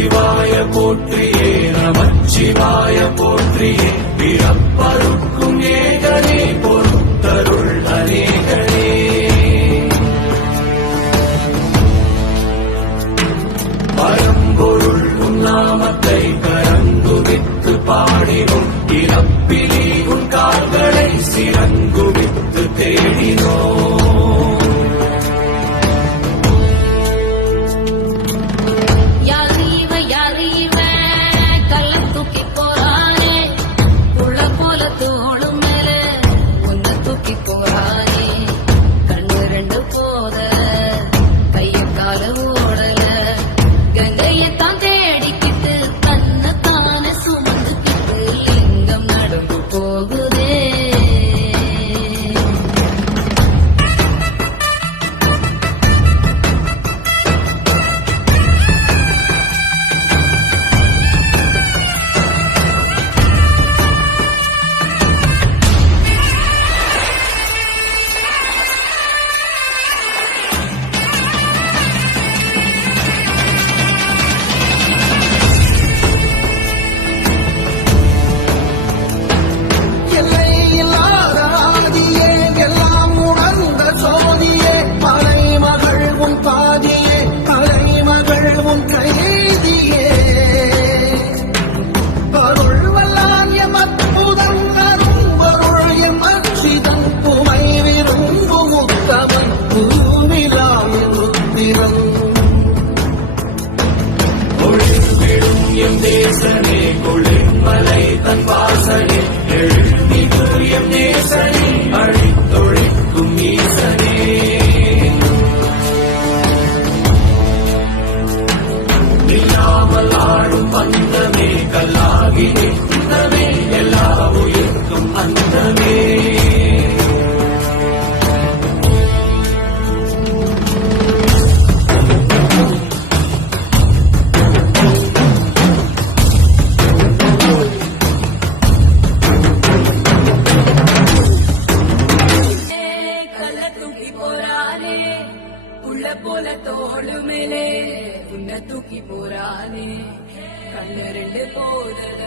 சிவாய போற்றியே நமச்சிவாய போற்றியே பிறப்பருக்கும் ஏகனே பொறுத்தருள் அநேகனே பரம்பொருள் உன்னாமத்தை கரங்குவித்து பாடினோம் இறப்பிலி உன் கால்களை சிறங்குவித்து தேடினோம் தேசனே குளிர்மலை தன் வாசனே எழுமிகு எம் நேசனே அழித்தொழிக்கும் ஈசனே இல்லாமல் ஆடும் பந்தமே கல்லாகி நின்றமே எல்லா உயிர்க்கும் அந்தமே போல தோளு மேலே உன்னை தூக்கி போறானே கண்ணு ரெண்டு போதல